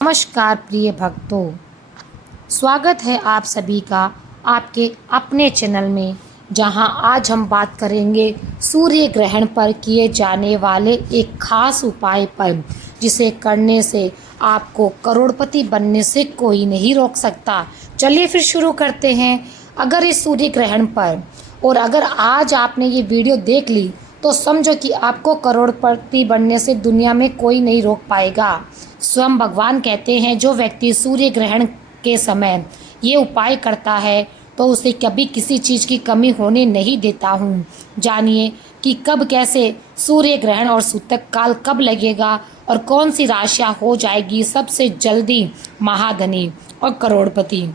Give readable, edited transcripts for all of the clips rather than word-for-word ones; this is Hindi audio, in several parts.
नमस्कार प्रिय भक्तों, स्वागत है आप सभी का आपके अपने चैनल में, जहां आज हम बात करेंगे सूर्य ग्रहण पर किए जाने वाले एक खास उपाय पर, जिसे करने से आपको करोड़पति बनने से कोई नहीं रोक सकता। चलिए फिर शुरू करते हैं। अगर इस सूर्य ग्रहण पर और अगर आज आपने ये वीडियो देख ली तो समझो कि आपको करोड़पति बनने से दुनिया में कोई नहीं रोक पाएगा। स्वयं भगवान कहते हैं, जो व्यक्ति सूर्य ग्रहण के समय ये उपाय करता है तो उसे कभी किसी चीज़ की कमी होने नहीं देता हूँ। जानिए कि कब, कैसे सूर्य ग्रहण और सूतक काल कब लगेगा और कौन सी राशियाँ हो जाएगी सबसे जल्दी महाधनी और करोड़पति।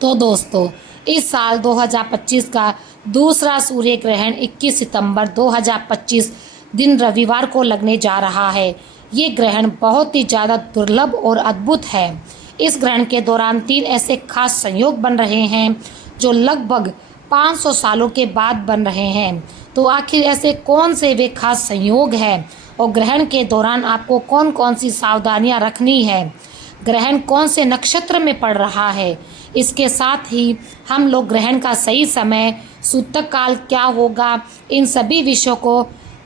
तो दोस्तों, इस साल 2025 का दूसरा सूर्य ग्रहण 21 सितंबर 2025 दिन रविवार को लगने जा रहा है। ये ग्रहण बहुत ही ज़्यादा दुर्लभ और अद्भुत है। इस ग्रहण के दौरान 3 ऐसे खास संयोग बन रहे हैं जो लगभग 500 सालों के बाद बन रहे हैं। तो आखिर ऐसे कौन से वे खास संयोग हैं और ग्रहण के दौरान आपको कौन कौन सी सावधानियां रखनी है, ग्रहण कौन से नक्षत्र में पड़ रहा है, इसके साथ ही हम लोग ग्रहण का सही समय, सूतक काल क्या होगा, इन सभी विषयों को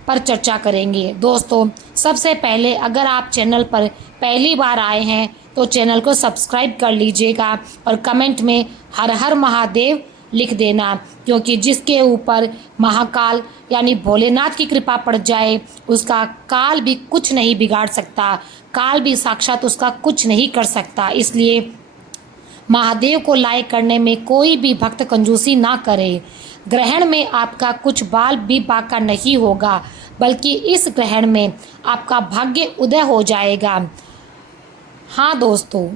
पर चर्चा करेंगे। दोस्तों, सबसे पहले अगर आप चैनल पर पहली बार आए हैं तो चैनल को सब्सक्राइब कर लीजिएगा और कमेंट में हर हर महादेव लिख देना, क्योंकि जिसके ऊपर महाकाल यानी भोलेनाथ की कृपा पड़ जाए उसका काल भी कुछ नहीं बिगाड़ सकता, काल भी साक्षात उसका कुछ नहीं कर सकता। इसलिए महादेव को लायक करने में कोई भी भक्त कंजूसी ना करे। ग्रहण में आपका कुछ बाल भी बाका नहीं होगा, बल्कि इस ग्रहण में आपका भाग्य उदय हो जाएगा। हाँ दोस्तों,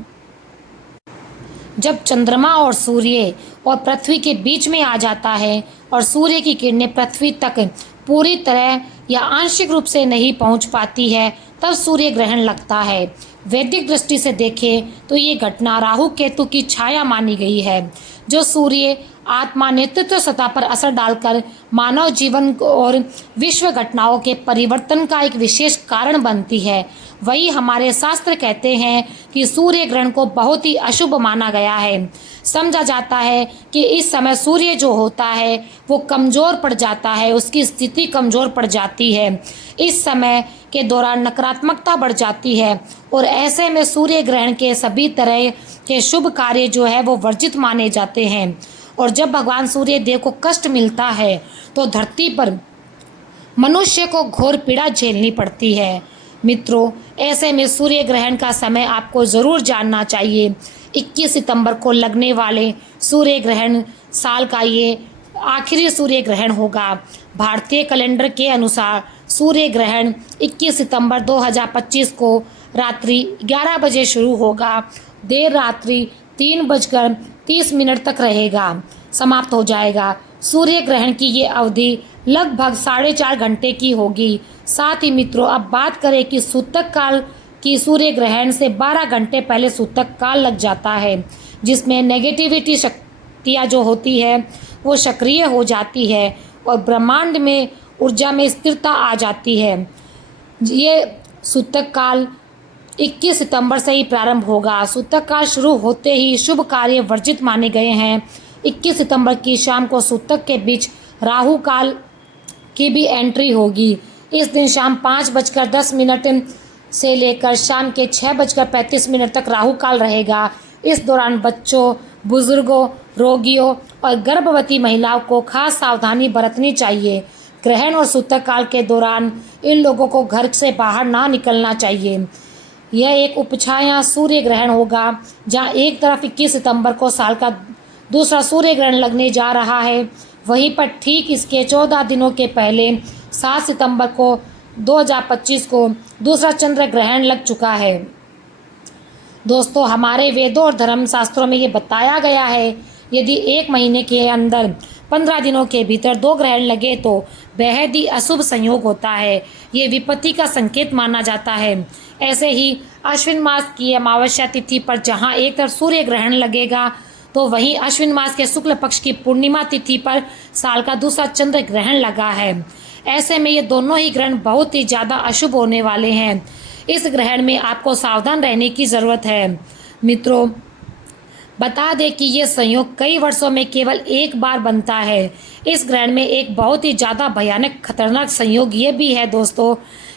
जब चंद्रमा और सूर्य और पृथ्वी के बीच में आ जाता है और सूर्य की किरणें पृथ्वी तक पूरी तरह या आंशिक रूप से नहीं पहुंच पाती है, तब सूर्य ग्रहण लगता है। वैदिक दृष्टि से देखें तो ये घटना राहु केतु की छाया मानी गई है, जो सूर्य आत्मा नेतृत्व सत्ता पर असर डालकर मानव जीवन और विश्व घटनाओं के परिवर्तन का एक विशेष कारण बनती है। वही हमारे शास्त्र कहते हैं कि सूर्य ग्रहण को बहुत ही अशुभ माना गया है। समझा जाता है कि इस समय सूर्य जो होता है वो कमज़ोर पड़ जाता है, उसकी स्थिति कमज़ोर पड़ जाती है। इस समय के दौरान नकारात्मकता बढ़ जाती है और ऐसे में सूर्य ग्रहण के सभी तरह के शुभ कार्य जो है वो वर्जित माने जाते हैं। और जब भगवान सूर्य देव को कष्ट मिलता है तो धरती पर मनुष्य को घोर पीड़ा झेलनी पड़ती है। मित्रों, ऐसे में सूर्य ग्रहण का समय आपको ज़रूर जानना चाहिए। 21 सितंबर को लगने वाले सूर्य ग्रहण साल का ये आखिरी सूर्य ग्रहण होगा। भारतीय कैलेंडर के अनुसार सूर्य ग्रहण 21 सितंबर 2025 को रात्रि 11 बजे शुरू होगा, देर रात्रि 3:30 तक रहेगा, समाप्त हो जाएगा। सूर्य ग्रहण की ये अवधि लगभग 4.5 घंटे की होगी। साथ ही मित्रों, अब बात करें कि सूतक काल की, सूर्य ग्रहण से 12 घंटे पहले सूतक काल लग जाता है, जिसमें नेगेटिविटी शक्तियाँ जो होती है वो सक्रिय हो जाती है और ब्रह्मांड में ऊर्जा में स्थिरता आ जाती है। ये सूतक काल 21 सितंबर से ही प्रारंभ होगा। सूतक काल शुरू होते ही शुभ कार्य वर्जित माने गए हैं। 21 सितंबर की शाम को सूतक के बीच राहु काल की भी एंट्री होगी। इस दिन शाम 5:10 से लेकर शाम के 6:35 तक राहु काल रहेगा। इस दौरान बच्चों, बुजुर्गों, रोगियों और गर्भवती महिलाओं को खास सावधानी बरतनी चाहिए। ग्रहण और सूतक काल के दौरान इन लोगों को घर से बाहर ना निकलना चाहिए। यह एक उपछाया सूर्य ग्रहण होगा, जहां एक तरफ 21 सितंबर को साल का दूसरा सूर्य ग्रहण लगने जा रहा है, वहीं पर ठीक इसके 14 दिनों के पहले 7 सितंबर को 2025 को दूसरा चंद्र ग्रहण लग चुका है। दोस्तों, हमारे वेदों और धर्मशास्त्रों में ये बताया गया है, यदि एक महीने के अंदर 15 दिनों के भीतर 2 ग्रहण लगे तो बेहद ही अशुभ संयोग होता है। ये विपत्ति का संकेत माना जाता है। ऐसे ही अश्विन मास की अमावस्या तिथि पर जहां एक तरफ सूर्य ग्रहण लगेगा तो वहीं अश्विन मास के शुक्ल पक्ष की पूर्णिमा तिथि पर साल का दूसरा चंद्र ग्रहण लगा है। ऐसे में ये दोनों ही ग्रहण बहुत ही ज़्यादा अशुभ होने वाले हैं। इस ग्रहण में आपको सावधान रहने की ज़रूरत है। मित्रों, बता दें कि ये संयोग कई वर्षों में केवल एक बार बनता है। इस ग्रहण में एक बहुत ही ज़्यादा भयानक खतरनाक संयोग ये भी है दोस्तों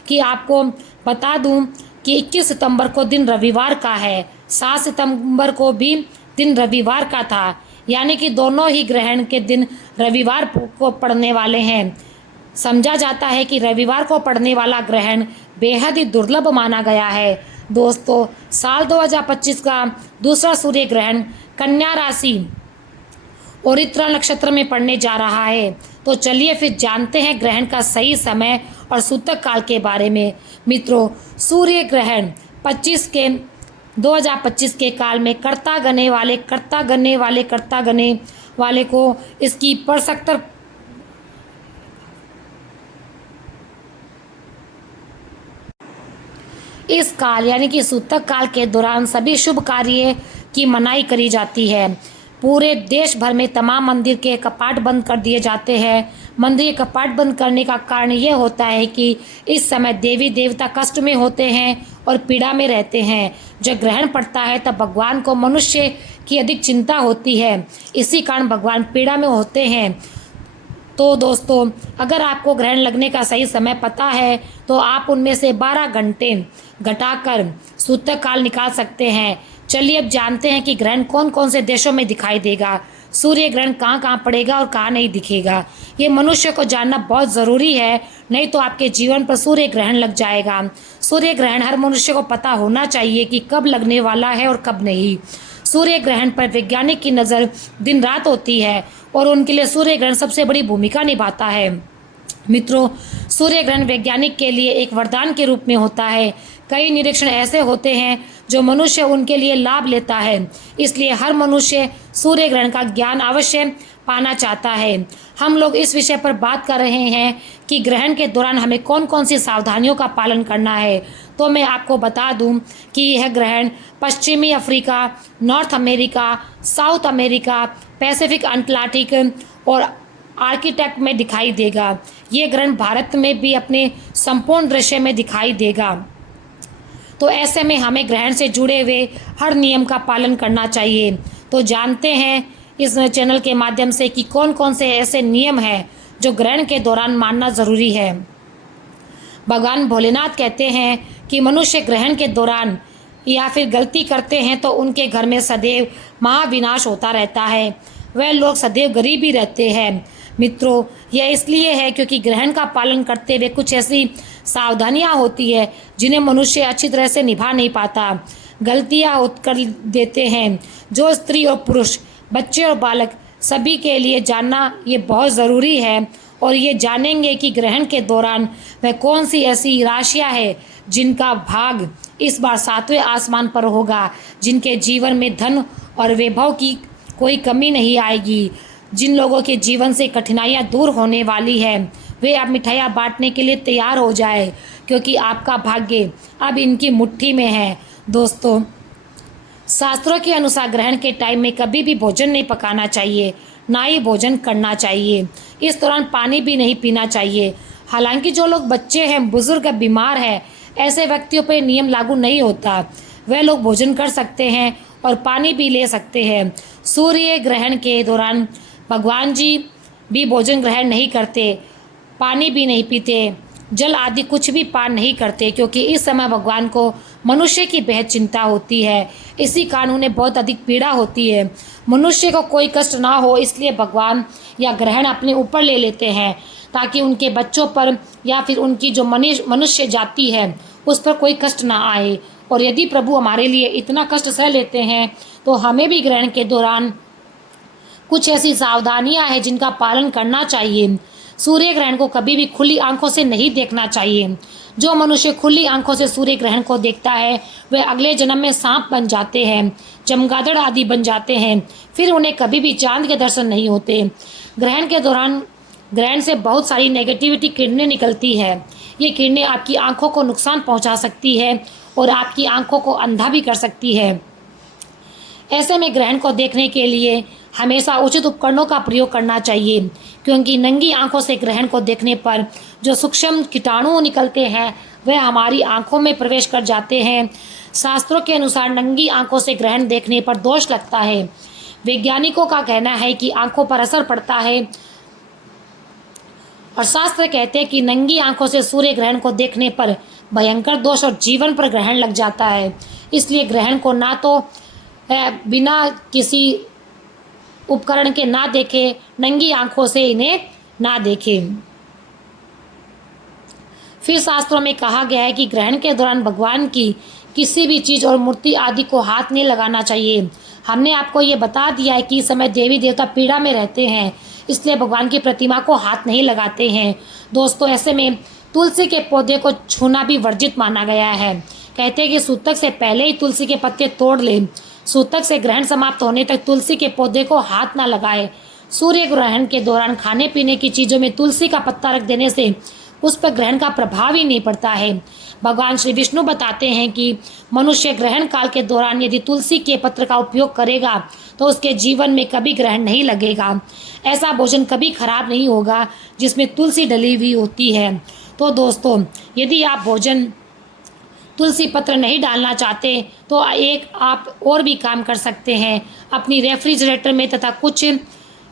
कि आपको बता दूं कि 21 सितंबर को दिन रविवार का है, 7 सितंबर को भी दिन रविवार का था, यानी कि दोनों ही ग्रहण के दिन रविवार को पड़ने वाले हैं। समझा जाता है कि रविवार को पड़ने वाला ग्रहण बेहद ही दुर्लभ माना गया है। दोस्तों, साल 2025 का दूसरा सूर्य ग्रहण कन्या राशि और उत्तरा नक्षत्र में पड़ने जा रहा है। तो चलिए फिर जानते हैं ग्रहण का सही समय और सूतक काल के बारे में। मित्रों, सूर्य ग्रहण 2025 के काल में कर्ता गणे वाले को इसकी परसक्तर इस काल यानी कि सूतक काल के दौरान सभी शुभ कार्य की मनाही करी जाती है। पूरे देश भर में तमाम मंदिर के कपाट बंद कर दिए जाते हैं। मंदिर के कपाट बंद करने का कारण ये होता है कि इस समय देवी देवता कष्ट में होते हैं और पीड़ा में रहते हैं। जब ग्रहण पड़ता है तब भगवान को मनुष्य की अधिक चिंता होती है, इसी कारण भगवान पीड़ा में होते हैं। तो दोस्तों, अगर आपको ग्रहण लगने का सही समय पता है तो आप उनमें से 12 घंटे घटाकर सूतक काल निकाल सकते हैं। चलिए अब जानते हैं कि ग्रहण कौन कौन से देशों में दिखाई देगा, सूर्य ग्रहण कहाँ कहाँ पड़ेगा और कहाँ नहीं दिखेगा। ये मनुष्य को जानना बहुत ज़रूरी है, नहीं तो आपके जीवन पर सूर्य ग्रहण लग जाएगा। सूर्य ग्रहण हर मनुष्य को पता होना चाहिए कि कब लगने वाला है और कब नहीं। सूर्य ग्रहण पर वैज्ञानिक की नज़र दिन रात होती है और उनके लिए सूर्य ग्रहण सबसे बड़ी भूमिका निभाता है। मित्रों, सूर्य ग्रहण वैज्ञानिक के लिए एक वरदान के रूप में होता है। कई निरीक्षण ऐसे होते हैं जो मनुष्य उनके लिए लाभ लेता है, इसलिए हर मनुष्य सूर्य ग्रहण का ज्ञान अवश्य पाना चाहता है। हम लोग इस विषय पर बात कर रहे हैं कि ग्रहण के दौरान हमें कौन कौन सी सावधानियों का पालन करना है। तो मैं आपको बता दूं कि यह ग्रहण पश्चिमी Africa, north America, south America, Pacific Atlantic और आर्कटिक में दिखाई देगा। ये ग्रहण भारत में भी अपने संपूर्ण दृश्य में दिखाई देगा। तो ऐसे में हमें ग्रहण से जुड़े हुए हर नियम का पालन करना चाहिए। तो जानते हैं इस चैनल के माध्यम से कि कौन कौन से ऐसे नियम हैं जो ग्रहण के दौरान मानना ज़रूरी है। भगवान भोलेनाथ कहते हैं कि मनुष्य ग्रहण के दौरान या फिर गलती करते हैं तो उनके घर में सदैव महाविनाश होता रहता है। वह लोग सदैव गरीब ही रहते हैं। मित्रों, यह इसलिए है क्योंकि ग्रहण का पालन करते हुए कुछ ऐसी सावधानियां होती है जिन्हें मनुष्य अच्छी तरह से निभा नहीं पाता, गलतियां कर देते हैं। जो स्त्री और पुरुष, बच्चे और बालक सभी के लिए जानना ये बहुत ज़रूरी है। और ये जानेंगे कि ग्रहण के दौरान वह कौन सी ऐसी राशियां हैं जिनका भाग इस बार 7वें आसमान पर होगा, जिनके जीवन में धन और वैभव की कोई कमी नहीं आएगी, जिन लोगों के जीवन से कठिनाइयां दूर होने वाली है वे अब मिठाइयाँ बांटने के लिए तैयार हो जाए, क्योंकि आपका भाग्य अब इनकी मुट्ठी में है। दोस्तों, शास्त्रों के अनुसार ग्रहण के टाइम में कभी भी भोजन नहीं पकाना चाहिए, ना ही भोजन करना चाहिए। इस दौरान पानी भी नहीं पीना चाहिए। हालांकि जो लोग बच्चे हैं, बुजुर्ग हैं, बीमार हैं, ऐसे व्यक्तियों पर नियम लागू नहीं होता। वह लोग भोजन कर सकते हैं और पानी भी ले सकते हैं। सूर्य ग्रहण के दौरान भगवान जी भी भोजन ग्रहण नहीं करते, पानी भी नहीं पीते, जल आदि कुछ भी पान नहीं करते, क्योंकि इस समय भगवान को मनुष्य की बेहद चिंता होती है। इसी कारण उन्हें बहुत अधिक पीड़ा होती है। मनुष्य को कोई कष्ट ना हो, इसलिए भगवान या ग्रहण अपने ऊपर ले लेते हैं ताकि उनके बच्चों पर या फिर उनकी जो मनुष्य जाति है उस पर कोई कष्ट ना आए। और यदि प्रभु हमारे लिए इतना कष्ट सह लेते हैं तो हमें भी ग्रहण के दौरान कुछ ऐसी सावधानियां हैं जिनका पालन करना चाहिए। सूर्य ग्रहण को कभी भी खुली आंखों से नहीं देखना चाहिए। जो मनुष्य खुली आंखों से सूर्य ग्रहण को देखता है वह अगले जन्म में सांप बन जाते हैं, चमगादड़ आदि बन जाते हैं, फिर उन्हें कभी भी चांद के दर्शन नहीं होते। ग्रहण के दौरान ग्रहण से बहुत सारी नेगेटिविटी किरणें निकलती है। ये किरणें आपकी आंखों को नुकसान पहुंचा सकती है और आपकी आंखों को अंधा भी कर सकती है। ऐसे में ग्रहण को देखने के लिए हमेशा उचित उपकरणों का प्रयोग करना चाहिए, क्योंकि नंगी आंखों से ग्रहण को देखने पर जो सूक्ष्म कीटाणु निकलते हैं वह हमारी आंखों में प्रवेश कर जाते हैं। शास्त्रों के अनुसार नंगी आंखों से ग्रहण देखने पर दोष लगता है। वैज्ञानिकों का कहना है कि आंखों पर असर पड़ता है और शास्त्र कहते हैं कि नंगी आंखों से सूर्य ग्रहण को देखने पर भयंकर दोष और जीवन पर ग्रहण लग जाता है। इसलिए ग्रहण को ना तो बिना किसी उपकरण के ना देखें, नंगी आंखों से इन्हें ना देखें। फिर शास्त्रों में कहा गया है कि ग्रहण के दौरान भगवान की किसी भी चीज़ और मूर्ति आदि को हाथ नहीं लगाना चाहिए। हमने आपको ये बता दिया है कि इस समय देवी देवता पीड़ा में रहते हैं, इसलिए भगवान की प्रतिमा को हाथ नहीं लगाते हैं। दोस्तों, ऐसे में तुलसी के पौधे को छूना भी वर्जित माना गया है। कहते हैं कि सूतक से पहले ही तुलसी के पत्ते तोड़ लें। सूतक से ग्रहण समाप्त होने तक तुलसी के पौधे को हाथ ना लगाए। सूर्य ग्रहण के दौरान खाने पीने की चीज़ों में तुलसी का पत्ता रख देने से उस पर ग्रहण का प्रभाव ही नहीं पड़ता है। भगवान श्री विष्णु बताते हैं कि मनुष्य ग्रहण काल के दौरान यदि तुलसी के पत्र का उपयोग करेगा तो उसके जीवन में कभी ग्रहण नहीं लगेगा। ऐसा भोजन कभी खराब नहीं होगा जिसमें तुलसी डली हुई होती है। तो दोस्तों, यदि आप भोजन तुलसी पत्र नहीं डालना चाहते तो एक आप और भी काम कर सकते हैं। अपनी रेफ्रिजरेटर में तथा कुछ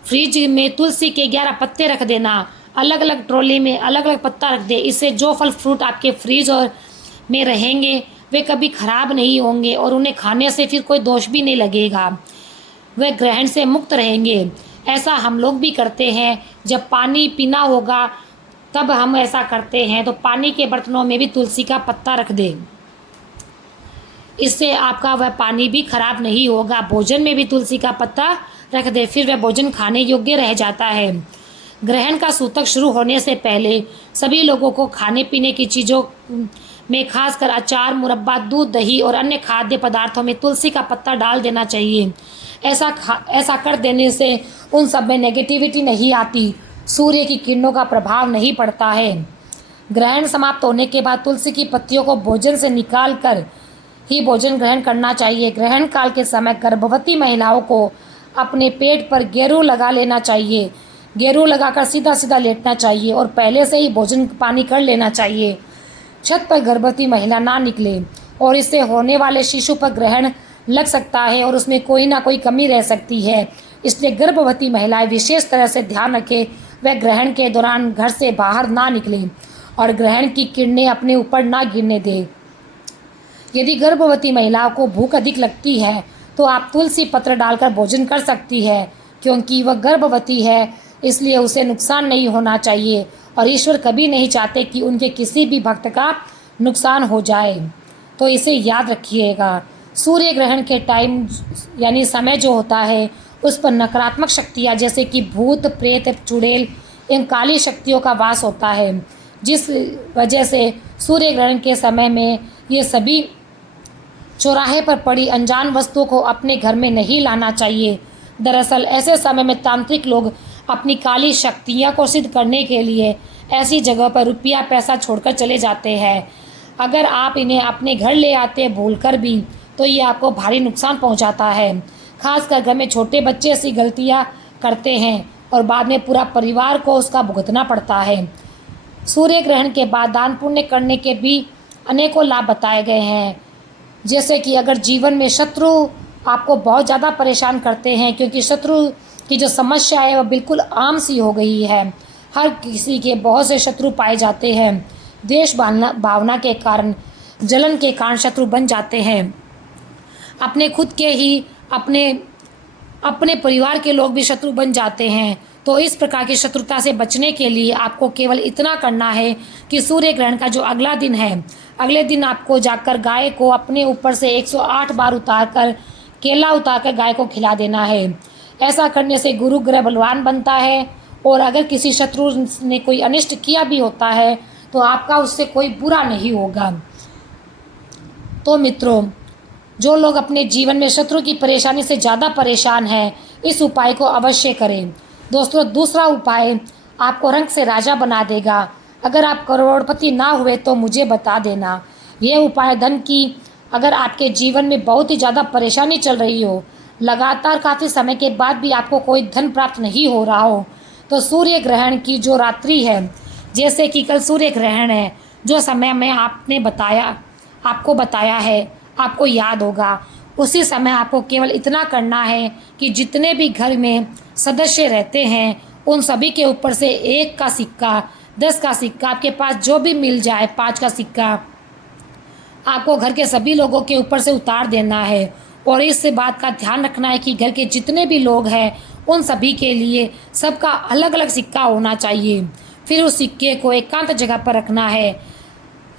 फ्रिज में तुलसी के 11 पत्ते रख देना। अलग अलग ट्रॉली में अलग अलग पत्ता रख दे। इससे जो फल फ्रूट आपके फ्रिज और में रहेंगे वे कभी खराब नहीं होंगे और उन्हें खाने से फिर कोई दोष भी नहीं लगेगा। वे ग्रहण से मुक्त रहेंगे। ऐसा हम लोग भी करते हैं। जब पानी पीना होगा तब हम ऐसा करते हैं, तो पानी के बर्तनों में भी तुलसी का पत्ता रख दें। इससे आपका वह पानी भी खराब नहीं होगा। भोजन में भी तुलसी का पत्ता रख दे, फिर वह भोजन खाने योग्य रह जाता है। ग्रहण का सूतक शुरू होने से पहले सभी लोगों को खाने पीने की चीज़ों में खासकर अचार, दूध, दही और अन्य खाद्य पदार्थों में तुलसी का पत्ता डाल देना चाहिए। ऐसा कर देने से उन सब में नेगेटिविटी नहीं आती, सूर्य की किरणों का प्रभाव नहीं पड़ता है। ग्रहण समाप्त होने के बाद तुलसी की पत्तियों को भोजन से निकाल कर ही भोजन ग्रहण करना चाहिए। ग्रहण काल के समय गर्भवती महिलाओं को अपने पेट पर गेरू लगा लेना चाहिए। गेरू लगाकर सीधा सीधा लेटना चाहिए और पहले से ही भोजन पानी कर लेना चाहिए। छत पर गर्भवती महिला ना निकले और इससे होने वाले शिशु पर ग्रहण लग सकता है और उसमें कोई ना कोई कमी रह सकती है। इसलिए गर्भवती महिलाएं विशेष तरह से ध्यान रखें, वह ग्रहण के दौरान घर से बाहर ना निकलें और ग्रहण की किरणें अपने ऊपर ना गिरने दें। यदि गर्भवती महिलाओं को भूख अधिक लगती है तो आप तुलसी पत्र डालकर भोजन कर सकती है, क्योंकि वह गर्भवती है, इसलिए उसे नुकसान नहीं होना चाहिए और ईश्वर कभी नहीं चाहते कि उनके किसी भी भक्त का नुकसान हो जाए। तो इसे याद रखिएगा। सूर्य ग्रहण के टाइम यानी समय जो होता है उस पर नकारात्मक शक्तियाँ जैसे कि भूत, प्रेत, चुड़ैल इन काली शक्तियों का वास होता है, जिस वजह से सूर्य ग्रहण के समय में ये सभी चौराहे पर पड़ी अनजान वस्तुओं को अपने घर में नहीं लाना चाहिए। दरअसल ऐसे समय में तांत्रिक लोग अपनी काली शक्तियाँ को सिद्ध करने के लिए ऐसी जगह पर रुपया पैसा छोड़कर चले जाते हैं। अगर आप इन्हें अपने घर ले आते भूलकर भी तो ये आपको भारी नुकसान पहुंचाता है। खासकर घर में छोटे बच्चे ऐसी गलतियां करते हैं और बाद में पूरा परिवार को उसका भुगतना पड़ता है। सूर्य ग्रहण के बाद दान पुण्य करने के भी अनेकों लाभ बताए गए हैं, जैसे कि अगर जीवन में शत्रु आपको बहुत ज़्यादा परेशान करते हैं, क्योंकि शत्रु की जो समस्या है वह बिल्कुल आम सी हो गई है। हर किसी के बहुत से शत्रु पाए जाते हैं। द्वेष भावना के कारण, जलन के कारण शत्रु बन जाते हैं। अपने खुद के ही अपने परिवार के लोग भी शत्रु बन जाते हैं। तो इस प्रकार की शत्रुता से बचने के लिए आपको केवल इतना करना है कि सूर्य ग्रहण का जो अगला दिन है, अगले दिन आपको जाकर गाय को अपने ऊपर से 108 बार उतारकर केला उतारकर गाय को खिला देना है। ऐसा करने से गुरु ग्रह बलवान बनता है और अगर किसी शत्रु ने कोई अनिष्ट किया भी होता है तो आपका उससे कोई बुरा नहीं होगा। तो मित्रों, जो लोग अपने जीवन में शत्रु की परेशानी से ज़्यादा परेशान हैं, इस उपाय को अवश्य करें। दोस्तों, दूसरा उपाय आपको रंग से राजा बना देगा। अगर आप करोड़पति ना हुए तो मुझे बता देना। यह उपाय धन की अगर आपके जीवन में बहुत ही ज़्यादा परेशानी चल रही हो, लगातार काफ़ी समय के बाद भी आपको कोई धन प्राप्त नहीं हो रहा हो, तो सूर्य ग्रहण की जो रात्रि है, जैसे कि कल सूर्य ग्रहण है, जो समय में आपको बताया है, आपको याद होगा, उसी समय आपको केवल इतना करना है कि जितने भी घर में सदस्य रहते हैं उन सभी के ऊपर से 1 का सिक्का, 10 का सिक्का, आपके पास जो भी मिल जाए 5 का सिक्का आपको घर के सभी लोगों के ऊपर से उतार देना है। और इस बात का ध्यान रखना है कि घर के जितने भी लोग हैं उन सभी के लिए सबका अलग अलग सिक्का होना चाहिए। फिर उस सिक्के को एकांत जगह पर रखना है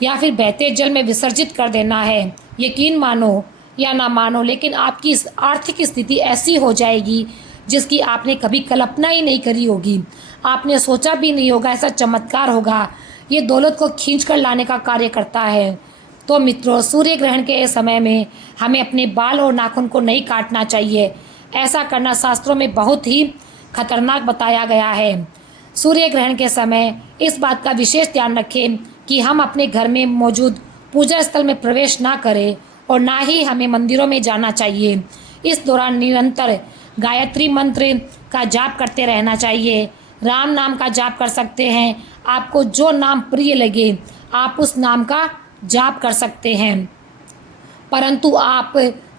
या फिर बहते जल में विसर्जित कर देना है। यकीन मानो या ना मानो, लेकिन आपकी आर्थिक स्थिति ऐसी हो जाएगी जिसकी आपने कभी कल्पना ही नहीं करी होगी, आपने सोचा भी नहीं होगा ऐसा चमत्कार होगा। ये दौलत को खींच कर लाने का कार्य करता है। तो मित्रों, सूर्य ग्रहण के समय में हमें अपने बाल और नाखून को नहीं काटना चाहिए। ऐसा करना शास्त्रों में बहुत ही खतरनाक बताया गया है। सूर्य ग्रहण के समय इस बात का विशेष ध्यान रखें कि हम अपने घर में मौजूद पूजा स्थल में प्रवेश ना करें और ना ही हमें मंदिरों में जाना चाहिए। इस दौरान निरंतर गायत्री मंत्र का जाप करते रहना चाहिए। राम नाम का जाप कर सकते हैं। आपको जो नाम प्रिय लगे आप उस नाम का जाप कर सकते हैं, परंतु आप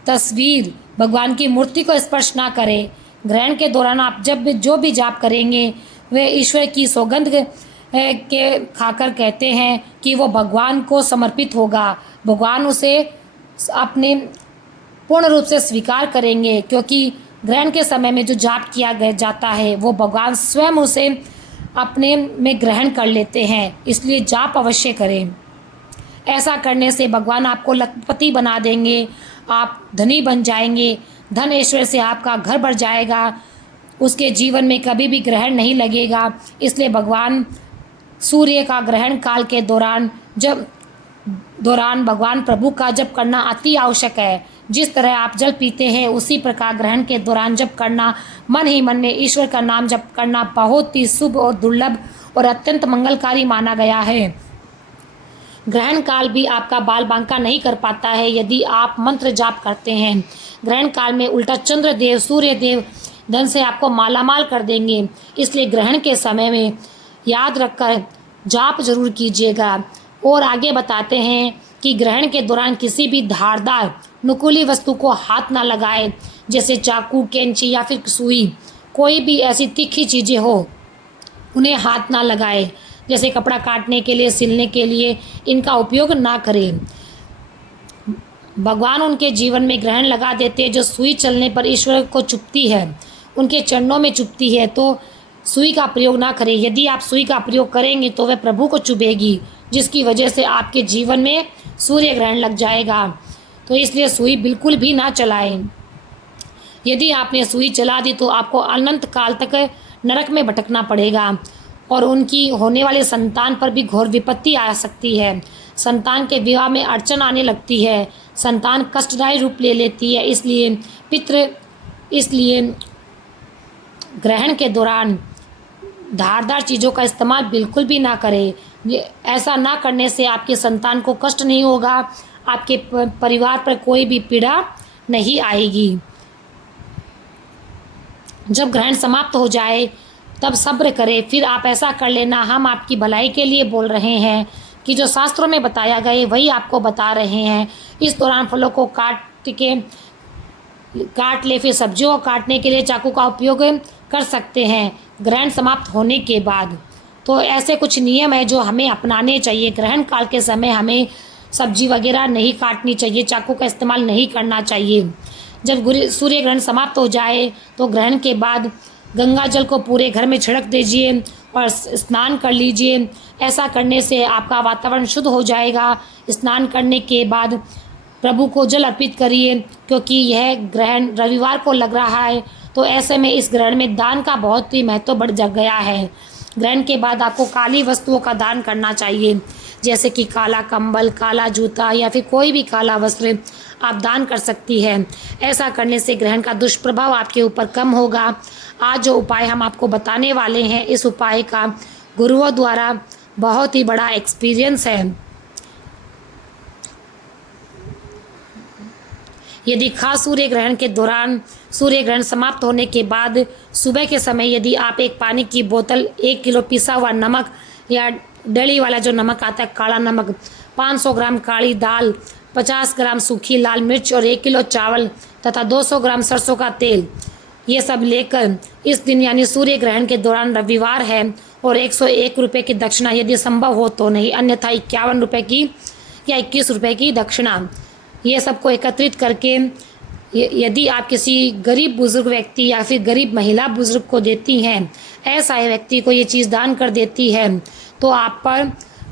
तस्वीर भगवान की मूर्ति को स्पर्श ना करें। ग्रहण के दौरान आप जब जो भी जाप करेंगे वे ईश्वर की सौगंध के खाकर कहते हैं कि वो भगवान को समर्पित होगा। भगवान उसे अपने पूर्ण रूप से स्वीकार करेंगे, क्योंकि ग्रहण के समय में जो जाप किया जाता है वो भगवान स्वयं उसे अपने में ग्रहण कर लेते हैं। इसलिए जाप अवश्य करें। ऐसा करने से भगवान आपको लखपति बना देंगे, आप धनी बन जाएंगे, धन ऐश्वर्य से आपका घर भर जाएगा, उसके जीवन में कभी भी ग्रहण नहीं लगेगा। इसलिए भगवान सूर्य का ग्रहण काल के दौरान भगवान प्रभु का जप करना अति आवश्यक है। जिस तरह आप जल पीते हैं उसी प्रकार ग्रहण के दौरान जप करना, मन ही मन में ईश्वर का नाम जप करना बहुत ही शुभ और दुर्लभ और अत्यंत मंगलकारी माना गया है। ग्रहण काल भी आपका बाल बांका नहीं कर पाता है यदि आप मंत्र जाप करते हैं। ग्रहण काल में उल्टा चंद्र देव, सूर्य देव धन से आपको मालामाल कर देंगे। इसलिए ग्रहण के समय में याद रखकर जाप जरूर कीजिएगा। और आगे बताते हैं कि ग्रहण के दौरान किसी भी धारदार नुकीली वस्तु को हाथ ना लगाए, जैसे चाकू, कैंची या फिर सुई। कोई भी ऐसी तीखी चीज़ें हो उन्हें हाथ ना लगाए, जैसे कपड़ा काटने के लिए, सिलने के लिए इनका उपयोग ना करें। भगवान उनके जीवन में ग्रहण लगा देते हैं जो सुई चलने पर ईश्वर को चुभती है, उनके चरणों में चुभती है, तो सुई का प्रयोग ना करें। यदि आप सुई का प्रयोग करेंगे तो वह प्रभु को चुभेगी, जिसकी वजह से आपके जीवन में सूर्य ग्रहण लग जाएगा। तो इसलिए सुई बिल्कुल भी ना चलाएं। यदि आपने सुई चला दी तो आपको अनंत काल तक नरक में भटकना पड़ेगा और उनकी होने वाले संतान पर भी घोर विपत्ति आ सकती है। संतान के विवाह में अड़चन आने लगती है, संतान कष्टदायी रूप ले लेती है। इसलिए ग्रहण के दौरान धारदार चीज़ों का इस्तेमाल बिल्कुल भी ना करें। ऐसा ना करने से आपके संतान को कष्ट नहीं होगा, आपके परिवार पर कोई भी पीड़ा नहीं आएगी। जब ग्रहण समाप्त हो जाए तब सब्र करें, फिर आप ऐसा कर लेना। हम आपकी भलाई के लिए बोल रहे हैं कि जो शास्त्रों में बताया गया वही आपको बता रहे हैं। इस दौरान फलों को काट ले, फिर सब्जियों को काटने के लिए चाकू का उपयोग कर सकते हैं ग्रहण समाप्त होने के बाद। तो ऐसे कुछ नियम है जो हमें अपनाने चाहिए। ग्रहण काल के समय हमें सब्जी वगैरह नहीं काटनी चाहिए, चाकू का इस्तेमाल नहीं करना चाहिए। जब सूर्य ग्रहण समाप्त हो जाए तो ग्रहण के बाद गंगा जल को पूरे घर में छिड़क दीजिए और स्नान कर लीजिए। ऐसा करने से आपका वातावरण शुद्ध हो जाएगा। स्नान करने के बाद प्रभु को जल अर्पित करिए, क्योंकि यह ग्रहण रविवार को लग रहा है, तो ऐसे में इस ग्रहण में दान का बहुत ही महत्व बढ़ गया है। ग्रहण के बाद आपको काली वस्तुओं का दान करना चाहिए, जैसे कि काला कंबल, काला जूता या फिर कोई भी काला वस्त्र आप दान कर सकती है। ऐसा करने से ग्रहण का दुष्प्रभाव आपके ऊपर कम होगा। आज जो उपाय हम आपको बताने वाले हैं, इस उपाय का गुरुओं द्वारा बहुत ही बड़ा एक्सपीरियंस है। यदि खास सूर्य ग्रहण के दौरान सूर्य ग्रहण समाप्त होने के बाद सुबह के समय यदि आप एक पानी की बोतल 1 किलो पिसा हुआ नमक या डली वाला जो नमक आता है काला नमक, 500 ग्राम काली दाल, 50 ग्राम सूखी लाल मिर्च और 1 किलो चावल तथा 200 ग्राम सरसों का तेल, ये सब लेकर इस दिन यानी सूर्य ग्रहण के दौरान रविवार है और 101 रुपये की दक्षिणा यदि संभव हो तो, नहीं अन्यथा 51 रुपये की या 21 रुपये की दक्षिणा, ये सबको एकत्रित करके यदि आप किसी गरीब बुजुर्ग व्यक्ति या फिर गरीब महिला बुजुर्ग को देती हैं, ऐसा व्यक्ति को ये चीज़ दान कर देती है, तो आप पर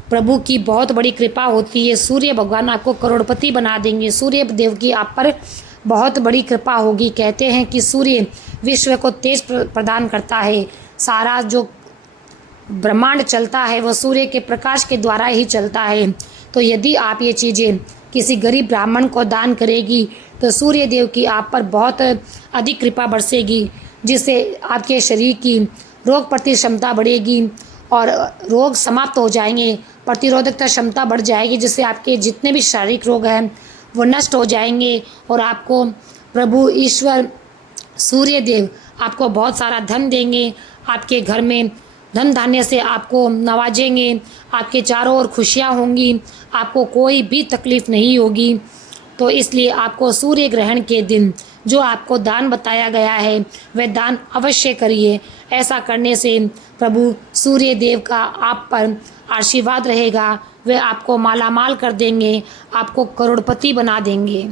प्रभु की बहुत बड़ी कृपा होती है। सूर्य भगवान आपको करोड़पति बना देंगे। सूर्य देव की आप पर बहुत बड़ी कृपा होगी। कहते हैं कि सूर्य विश्व को तेज प्रदान करता है। सारा जो ब्रह्मांड चलता है वो सूर्य के प्रकाश के द्वारा ही चलता है। तो यदि आप ये चीज़ें किसी गरीब ब्राह्मण को दान करेगी तो सूर्य देव की आप पर बहुत अधिक कृपा बरसेगी, जिससे आपके शरीर की रोग प्रति क्षमता बढ़ेगी और रोग समाप्त हो जाएंगे, प्रतिरोधकता क्षमता बढ़ जाएगी, जिससे आपके जितने भी शारीरिक रोग हैं वो नष्ट हो जाएंगे और आपको प्रभु ईश्वर सूर्य देव आपको बहुत सारा धन देंगे। आपके घर में धन धान्य से आपको नवाजेंगे, आपके चारों ओर खुशियाँ होंगी, आपको कोई भी तकलीफ़ नहीं होगी। तो इसलिए आपको सूर्य ग्रहण के दिन जो आपको दान बताया गया है वह दान अवश्य करिए। ऐसा करने से प्रभु सूर्य देव का आप पर आशीर्वाद रहेगा, वह आपको मालामाल कर देंगे, आपको करोड़पति बना देंगे।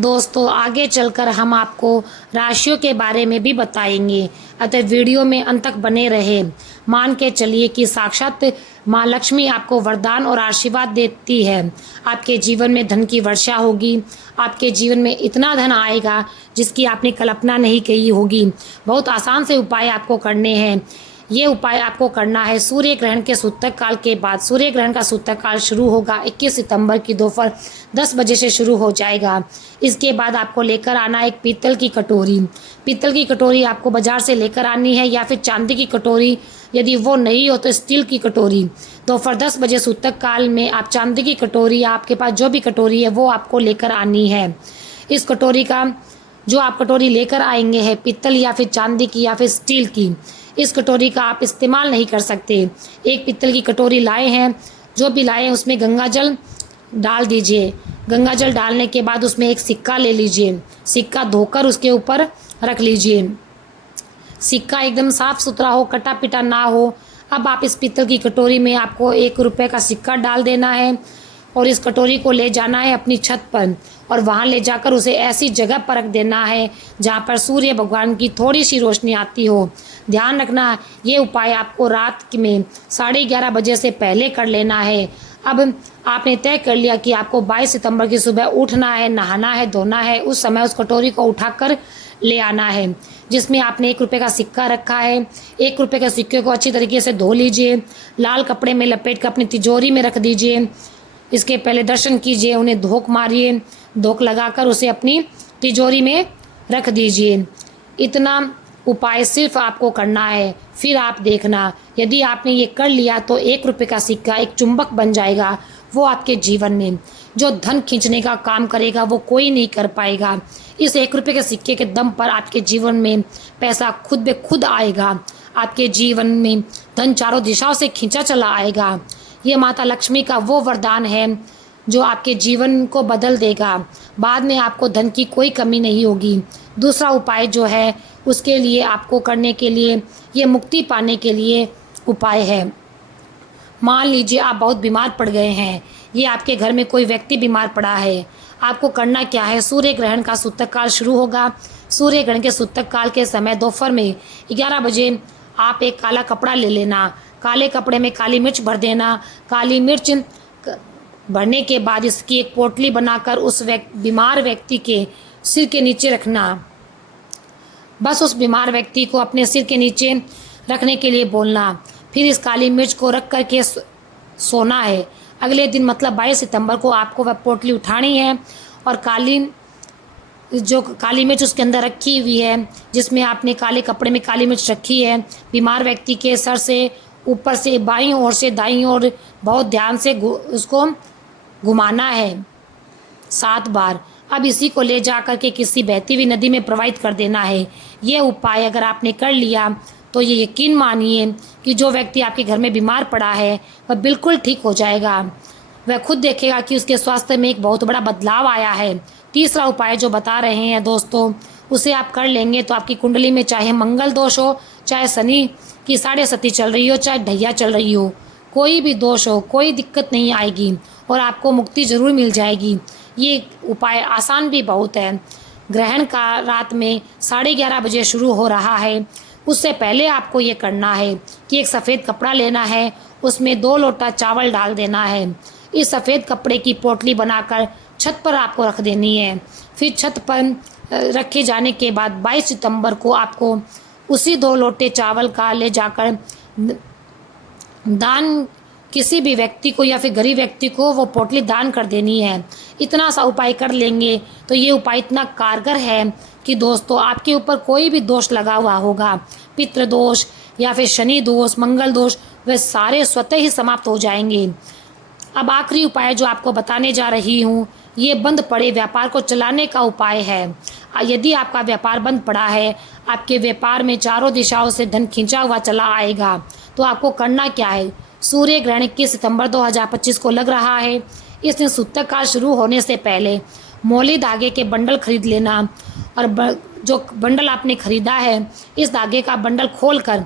दोस्तों आगे चलकर हम आपको राशियों के बारे में भी बताएंगे, अतः वीडियो में अंत तक बने रहे। मान के चलिए कि साक्षात माँ लक्ष्मी आपको वरदान और आशीर्वाद देती है। आपके जीवन में धन की वर्षा होगी, आपके जीवन में इतना धन आएगा जिसकी आपने कल्पना नहीं की होगी। बहुत आसान से उपाय आपको करने हैं। ये उपाय आपको करना है सूर्य ग्रहण के सूतक काल के बाद। सूर्य ग्रहण का सूतक काल शुरू होगा 21 सितंबर की दोपहर 10 बजे से शुरू हो जाएगा। इसके बाद आपको लेकर आना एक पीतल की कटोरी। पीतल की कटोरी आपको बाजार से लेकर आनी है या फिर चांदी की कटोरी, यदि वो नहीं हो तो स्टील की कटोरी। दोपहर 10 बजे सूतक काल में आप चांदी की कटोरी या आपके पास जो भी कटोरी है वो आपको लेकर आनी है। इस कटोरी का जो आप कटोरी लेकर आएंगे है पीतल या फिर चांदी की या फिर स्टील की, इस कटोरी का आप इस्तेमाल नहीं कर सकते। एक पीतल की कटोरी लाए हैं, जो भी लाए हैं उसमें गंगा जल डाल दीजिए। गंगा जल डालने के बाद उसमें एक सिक्का ले लीजिए, सिक्का धोकर उसके ऊपर रख लीजिए। सिक्का एकदम साफ सुथरा हो, कटा पिटा ना हो। अब आप इस पीतल की कटोरी में आपको 1 रुपये का सिक्का डाल देना है और इस कटोरी को ले जाना है अपनी छत पर और वहाँ ले जाकर उसे ऐसी जगह पर रख देना है जहाँ पर सूर्य भगवान की थोड़ी सी रोशनी आती हो। ध्यान रखना ये उपाय आपको रात में 11:30 बजे से पहले कर लेना है। अब आपने तय कर लिया कि आपको 22 सितंबर की सुबह उठना है, नहाना है, धोना है। उस समय उस कटोरी को उठाकर ले आना है जिसमें आपने 1 रुपये का सिक्का रखा है। 1 रुपये के सिक्के को अच्छी तरीके से धो लीजिए, लाल कपड़े में लपेट कर अपनी तिजोरी में रख दीजिए। इसके पहले दर्शन कीजिए, उन्हें धोक मारिए, धोक लगाकर उसे अपनी तिजोरी में रख दीजिए। इतना उपाय सिर्फ आपको करना है। फिर आप देखना यदि आपने ये कर लिया तो 1 रुपये का सिक्का एक चुंबक बन जाएगा। वो आपके जीवन में जो धन खींचने का काम करेगा वो कोई नहीं कर पाएगा। इस 1 रुपये के सिक्के के दम पर आपके जीवन में पैसा खुद ब खुद आएगा। आपके जीवन में धन चारों दिशाओं से खींचा चला आएगा। ये माता लक्ष्मी का वो वरदान है जो आपके जीवन को बदल देगा। बाद में आपको धन की कोई कमी नहीं होगी। दूसरा उपाय जो है उसके लिए आपको करने के लिए ये मुक्ति पाने के लिए उपाय है। मान लीजिए आप बहुत बीमार पड़ गए हैं, ये आपके घर में कोई व्यक्ति बीमार पड़ा है। आपको करना क्या है, सूर्य ग्रहण का सूतक काल शुरू होगा। सूर्य ग्रहण के सूतक काल के समय दोपहर में 11 बजे आप एक काला कपड़ा ले लेना, काले कपड़े में काली मिर्च भर देना। काली मिर्च भरने के बाद इसकी एक पोटली बनाकर उस बीमार व्यक्ति के सिर के नीचे रखना। बस उस बीमार व्यक्ति को अपने सिर के नीचे रखने के लिए बोलना। फिर इस काली मिर्च को रख कर के सोना है। अगले दिन मतलब 22 सितंबर को आपको वह पोटली उठानी है और काली मिर्च उसके अंदर रखी हुई है जिसमें आपने काले कपड़े में काली मिर्च रखी है, बीमार व्यक्ति के सर से ऊपर से बाईं ओर से दाईं ओर बहुत ध्यान से उसको घुमाना है 7 बार। अब इसी को ले जा कर के किसी बहती हुई नदी में प्रवाहित कर देना है। ये उपाय अगर आपने कर लिया तो ये यकीन मानिए कि जो व्यक्ति आपके घर में बीमार पड़ा है वह बिल्कुल ठीक हो जाएगा। वह खुद देखेगा कि उसके स्वास्थ्य में एक बहुत बड़ा बदलाव आया है। तीसरा उपाय जो बता रहे हैं दोस्तों, उसे आप कर लेंगे तो आपकी कुंडली में चाहे मंगल दोष हो, चाहे शनि की 7.5 चल रही हो, चाहे ढैया चल रही हो, कोई भी दोष हो, कोई दिक्कत नहीं आएगी और आपको मुक्ति ज़रूर मिल जाएगी। ये उपाय आसान भी बहुत है। ग्रहण का रात में 11:30 बजे शुरू हो रहा है। उससे पहले आपको ये करना है कि एक सफ़ेद कपड़ा लेना है, उसमें 2 लोटा चावल डाल देना है। इस सफ़ेद कपड़े की पोटली बनाकर छत पर आपको रख देनी है। फिर छत पर रखे जाने के बाद 22 सितंबर को आपको उसी 2 लोटे चावल का ले जाकर दान किसी भी व्यक्ति को या फिर गरीब व्यक्ति को वो पोटली दान कर देनी है। इतना सा उपाय कर लेंगे तो ये उपाय इतना कारगर है कि दोस्तों आपके ऊपर कोई भी दोष लगा हुआ होगा, पितृ दोष या फिर शनि दोष, मंगल दोष, वे सारे स्वतः ही समाप्त हो जाएंगे। अब आखिरी उपाय जो आपको बताने जा रही हूँ, ये बंद पड़े व्यापार को चलाने का उपाय है। यदि आपका व्यापार बंद पड़ा है, आपके व्यापार में चारों दिशाओं से धन खींचा हुआ चला आएगा, तो आपको करना क्या है? सूर्य ग्रहण 21 सितंबर 2025 को लग रहा है। इस दिन सूतक काल शुरू होने से पहले मौली धागे के बंडल खरीद लेना और जो बंडल आपने खरीदा है, इस धागे का बंडल खोलकर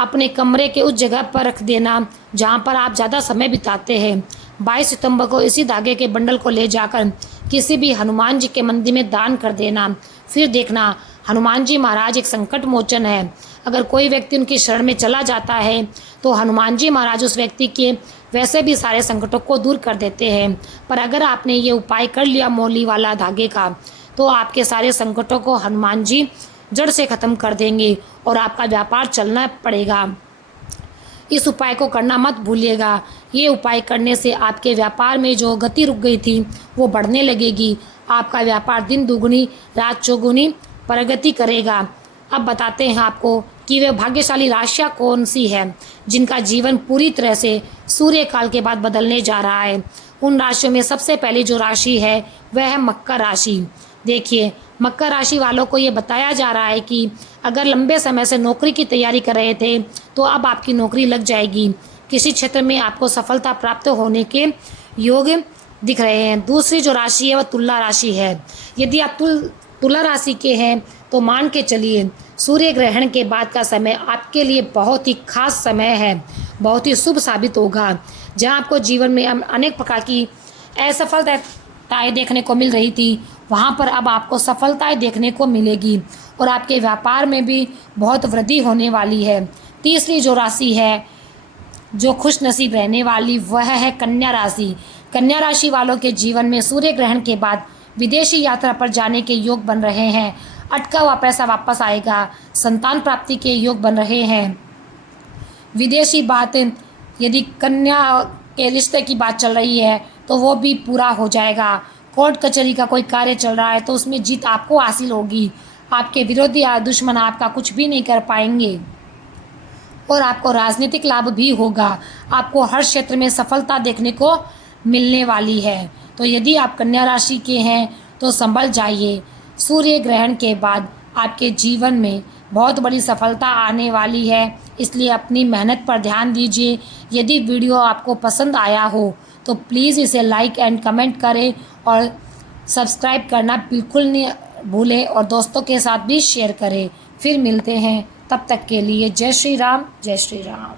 अपने कमरे के उस जगह पर रख देना जहाँ पर आप ज़्यादा समय बिताते हैं। 22 सितंबर को इसी धागे के बंडल को ले जाकर किसी भी हनुमान जी के मंदिर में दान कर देना। फिर देखना, हनुमान जी महाराज एक संकट मोचन है। अगर कोई व्यक्ति उनकी शरण में चला जाता है तो हनुमान जी महाराज उस व्यक्ति के वैसे भी सारे संकटों को दूर कर देते हैं। पर अगर आपने ये उपाय कर लिया मौली वाला धागे का, तो आपके सारे संकटों को हनुमान जी जड़ से ख़त्म कर देंगे और आपका व्यापार चलना पड़ेगा। इस उपाय को करना मत भूलिएगा। ये उपाय करने से आपके व्यापार में जो गति रुक गई थी वो बढ़ने लगेगी। आपका व्यापार दिन दुगुनी रात चौगुनी प्रगति करेगा। अब बताते हैं आपको कि वे भाग्यशाली राशियाँ कौन सी हैं जिनका जीवन पूरी तरह से सूर्य काल के बाद बदलने जा रहा है। उन राशियों में सबसे पहली जो राशि है वह है मकर राशि। देखिए, मकर राशि वालों को ये बताया जा रहा है कि अगर लंबे समय से नौकरी की तैयारी कर रहे थे तो अब आपकी नौकरी लग जाएगी। किसी क्षेत्र में आपको सफलता प्राप्त होने के योग दिख रहे हैं। दूसरी जो राशि है वह तुला राशि है। यदि आप तुला राशि के हैं तो मान के चलिए सूर्य ग्रहण के बाद का समय आपके लिए बहुत ही खास समय है, बहुत ही शुभ साबित होगा। जहां आपको जीवन में अनेक प्रकार की असफलताएं देखने को मिल रही थी, वहां पर अब आपको सफलताएं देखने को मिलेगी और आपके व्यापार में भी बहुत वृद्धि होने वाली है। तीसरी जो राशि है जो खुश नसीब रहने वाली वह है कन्या राशि। कन्या राशि वालों के जीवन में सूर्य ग्रहण के बाद विदेशी यात्रा पर जाने के योग बन रहे हैं। अटका हुआ पैसा वापस आएगा। संतान प्राप्ति के योग बन रहे हैं। विदेशी बात, यदि कन्या के रिश्ते की बात चल रही है तो वो भी पूरा हो जाएगा। कोर्ट कचहरी का कोई कार्य चल रहा है तो उसमें जीत आपको हासिल होगी। आपके विरोधी या दुश्मन आपका कुछ भी नहीं कर पाएंगे और आपको राजनीतिक लाभ भी होगा। आपको हर क्षेत्र में सफलता देखने को मिलने वाली है। तो यदि आप कन्या राशि के हैं तो संभल जाइए। सूर्य ग्रहण के बाद आपके जीवन में बहुत बड़ी सफलता आने वाली है, इसलिए अपनी मेहनत पर ध्यान दीजिए। यदि वीडियो आपको पसंद आया हो तो प्लीज़ इसे लाइक एंड कमेंट करें और सब्सक्राइब करना बिल्कुल नहीं भूलें और दोस्तों के साथ भी शेयर करें। फिर मिलते हैं, तब तक के लिए जय श्री राम, जय श्री राम।